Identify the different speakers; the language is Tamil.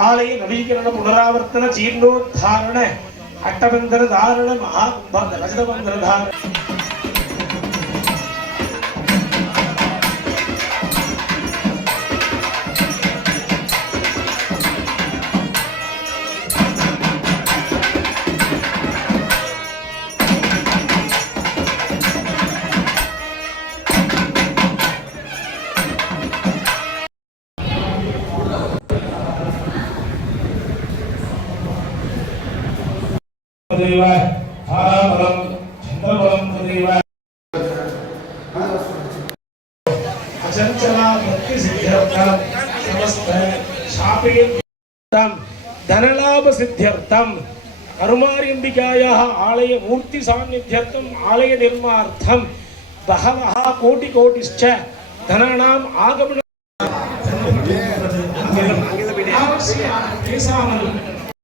Speaker 1: ஆலய நவீகரண புனராவர்த்தன ஜீர்ணோத்தாரண அட்டபந்தர தாரண மகா ரஜதபந்தர தாரண உதவிவார் தாராபலம் சந்திரபலம் உதவிவார் அச்சஞ்சலா பக்தி சித்தியர்த்தம் சமஸ்த சாபேயம் தனலாப சித்தியர்த்தம் கருமாரியம்பிகாயாக ஆலய மூர்த்தி சாநித்தியர்த்தம் ஆலய நிர்மார்த்தம் பகவஹ கோட்டி கோட்டிஷ்ட தனானாம் ஆகமனம் பேசாமல்